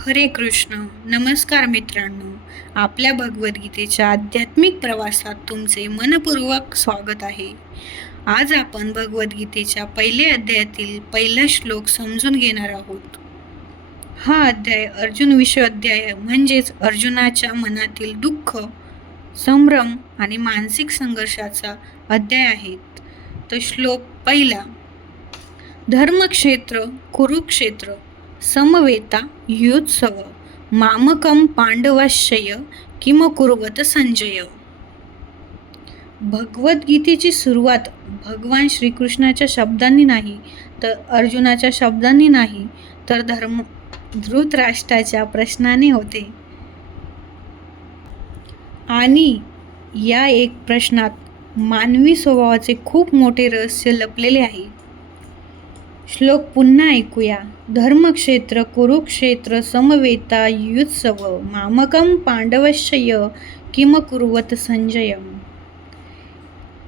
हरे कृष्ण. नमस्कार मित्रांनो. आपल्या भगवद्गीतेच्या आध्यात्मिक प्रवासात तुमचे मनपूर्वक स्वागत आहे. आज आपण भगवद्गीतेच्या पहिल्या अध्यायातील पहिला श्लोक समजून घेणार आहोत. हा अध्याय अर्जुन विषय अध्याय म्हणजेच अर्जुनाच्या मनातील दुःख, संभ्रम आणि मानसिक संघर्षाचा अध्याय आहे. तर श्लोक पहिला. धर्मक्षेत्र कुरुक्षेत्र समवेता युत्सव मामकं पांडवश्चय किम कुर्वत संजय. भगवद्गीतेची सुरुवात भगवान श्रीकृष्णाच्या शब्दांनी नाही, तर अर्जुनाच्या शब्दांनी नाही, तर धृतराष्ट्राच्या प्रश्नाने होते. आणि या एक प्रश्नात मानवी स्वभावाचे खूप मोठे रहस्य लपलेले आहे. श्लोक पुन्हा ऐकूया. धर्मक्षेत्र कुरुक्षेत्र समवेता युत्सव मामकं पांडवश्चय किम कुर्वत संजय.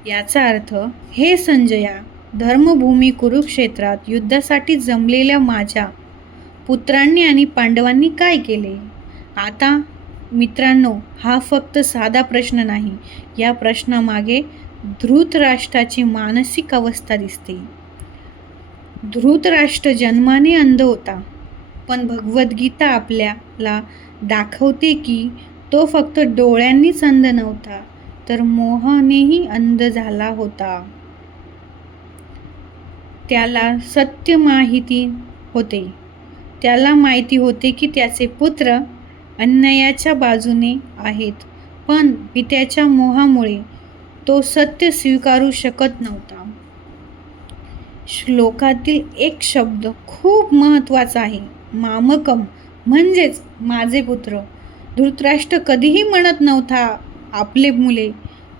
याचा अर्थ, हे संजया, धर्मभूमी कुरुक्षेत्रात युद्धासाठी जमलेल्या माझ्या पुत्रांनी आणि पांडवांनी काय केले? आता मित्रांनो, हा फक्त साधा प्रश्न नाही. या प्रश्नामागे धृतराष्ट्राची मानसिक अवस्था दिसते. धृतराष्ट्र जन्माने अंध होता, पण भगवद्गीता आपल्याला दाखवते की तो फक्त डोळ्यांनीच अंध नव्हता, तर मोहानेही अंध झाला होता. त्याला सत्य माहिती होते. त्याला माहिती होते की त्याचे पुत्र अन्यायाच्या बाजूने आहेत, पण पित्याच्या मोहामुळे तो सत्य स्वीकारू शकत नव्हता. श्लोकातील एक शब्द खूप महत्त्वाचा आहे, मामकम, म्हणजेच माझे पुत्र. धृतराष्ट्र कधीही म्हणत नव्हता आपले मुले,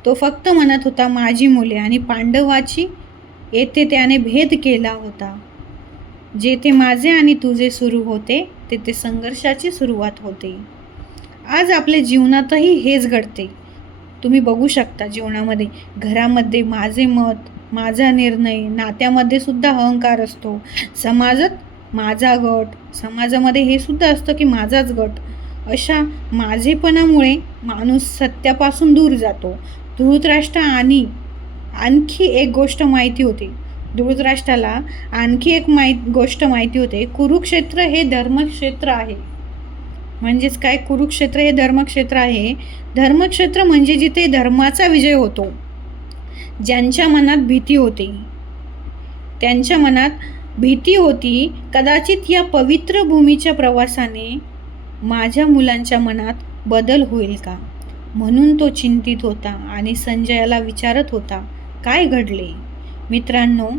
तो फक्त म्हणत होता माझी मुले. आणि पांडवाची येथे त्याने भेद केला होता. जेथे माझे आणि तुझे सुरू होते, तेथे संघर्षाची सुरुवात होते. आज आपल्या जीवनातही हेच घडते. तुम्ही बघू शकता जीवनामध्ये, घरामध्ये माझे मत, माझा निर्णय, नात्यामध्ये सुद्धा अहंकार असतो, समाजात माझा गट, समाजामध्ये हे सुद्धा असतं की माझाच गट. अशा माझेपणामुळे माणूस सत्यापासून दूर जातो. धृतराष्ट्र आणखी एक गोष्ट माहिती होती. धृतराष्ट्राला आणखी एक गोष्ट माहिती होते. कुरुक्षेत्र हे धर्मक्षेत्र आहे. म्हणजेच काय? कुरुक्षेत्र हे धर्मक्षेत्र आहे. धर्मक्षेत्र म्हणजे जिथे धर्माचा विजय होतो. ज्यांच्या मनात भीती होती, त्यांच्या मनात भीती होती, कदाचित या पवित्र भूमीच्या प्रवासाने माझ्या मुलांच्या मनात बदल होईल का, म्हणून तो चिंतित होता आणि संजयाला विचारत होता, काय घडले? मित्रांनो,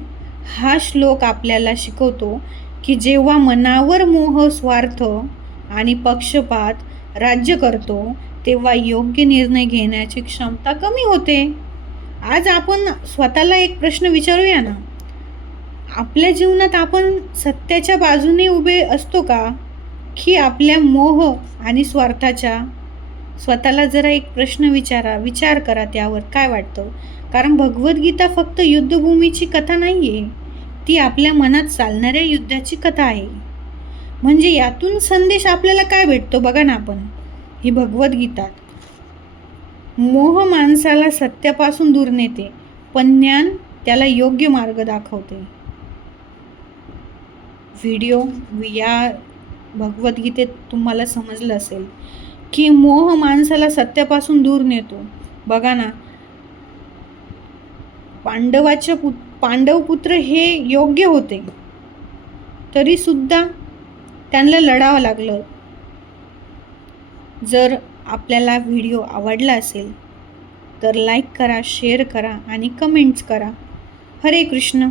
हा श्लोक आपल्याला शिकवतो की जेव्हा मनावर मोह, स्वार्थ आणि पक्षपात राज्य करतो, तेव्हा योग्य निर्णय घेण्याची क्षमता कमी होते. आज आपण स्वतःला एक प्रश्न विचारूया ना, आपल्या जीवनात आपण सत्याच्या बाजूने उभे असतो का, की आपल्या मोह आणि स्वतःला जरा एक प्रश्न विचार करा, त्यावर काय वाटतं. कारण भगवद्गीता फक्त युद्धभूमीची कथा नाही आहे, ती आपल्या मनात चालणाऱ्या युद्धाची कथा आहे. म्हणजे यातून संदेश आपल्याला काय भेटतो बघा ना. आपण ही भगवद्गीता, मोह माणसाला सत्यापासून दूर नेते, पण ज्ञान त्याला योग्य मार्ग दाखवते. व्हिडिओ या भगवद्गीतेत तुम्हाला समजलं असेल की मोह माणसाला सत्यापासून दूर नेतो. बघा ना, पांडव पुत्र हे योग्य होते, तरी सुद्धा त्यांना लढावं लागलं. जर आपल्याला व्हिडिओ आवडला असेल तर लाईक करा, शेअर करा आणि कमेंट्स करा. हरे कृष्ण.